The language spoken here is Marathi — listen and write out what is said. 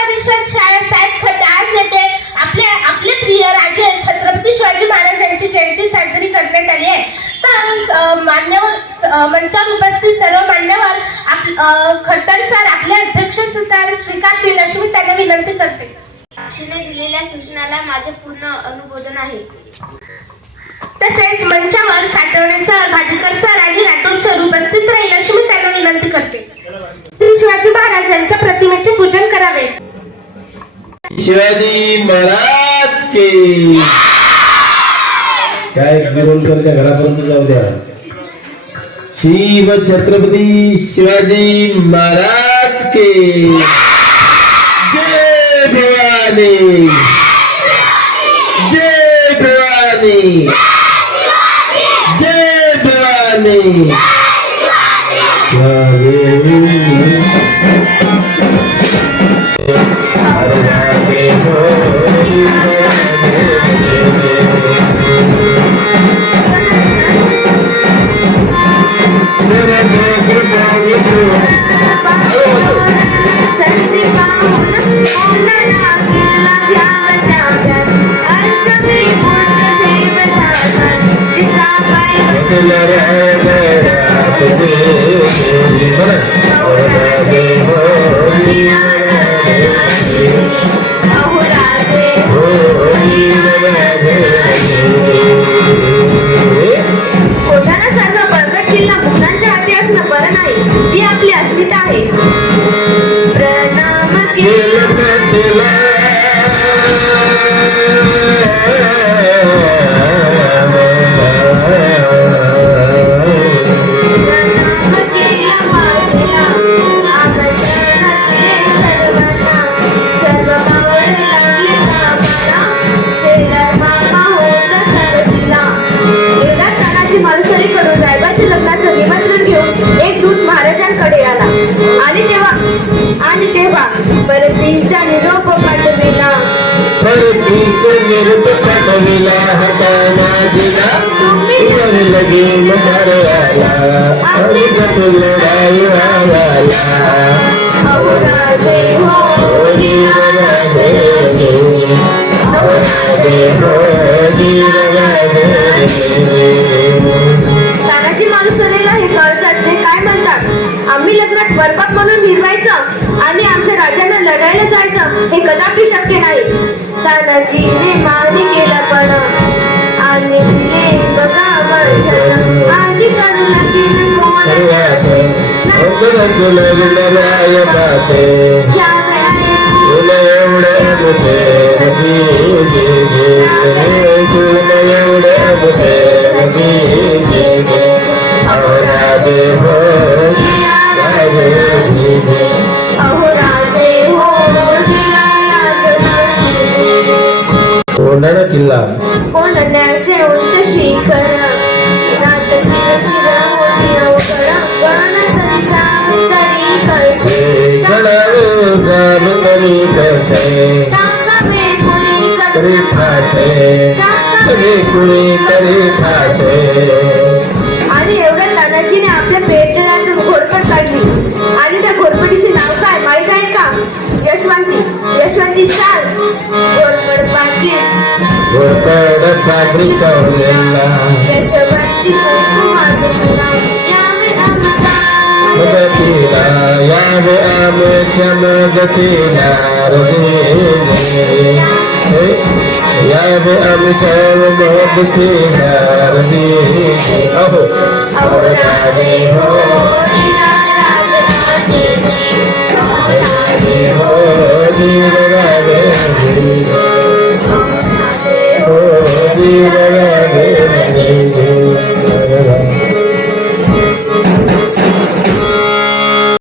परिषद शाळा साहेब खते आज येथे आपले प्रिय राजे छत्रपती शिवाजी महाराज यांची जयंती साजरी करण्यात आली आहे. तर मान्यवर मंचावर उपस्थित सर्व मान्यवर खट्टर सर आपले अध्यक्षस्थान स्वीकारतील अशी मी त्यांना विनंती करते. शिने दिलेल्या सूचनाला माझे पूर्ण अनुमोदन आहे. तसेच मंचावर साठवणे सर, भाजीकर सर आणि राठोड सर उपस्थित राहील अशी मी त्यांना विनंती करते. श्री शिवाजी महाराज यांच्या प्रतिमेचे पूजन करावे. शिवाजी महाराज की काय गिरोलकरच्या घरापर्यंत जाऊ द्या. शिव छत्रपती शिवाजी महाराज की जय भवानी, जय भवानी, जय भवानी. पाठविला हाताना जिला लगे मराला आणि जटून लढाई वाला. अहो राजे हो राजे अहो राजे हो तानाजी मालुसरेला हे कळतात ते काय म्हणतात. आम्ही लग्नात बरबाद म्हणून मिरवायचं आणि आमच्या राजांना लढायला जायचं हे कदापि शक्य नाही. तानाजीने मान्य केलं पण आणि दिले बघा वचन आणि करू लागेल कोणाचे कोंढाणा किल्ला कोंढण्याचे उंच शिखर आणि एवढ्या तानाजीने आपल्या पेटण्यातून घोरपड काढली. आणि त्या घोरपडीचे नाव काय माहित आहे का? यशवंती. यशवंती चाल घोरपड पाटली यशवंती मदतीला यावे आमच्या मदतीला यावे आमच्या मदतीला अहो राजे हो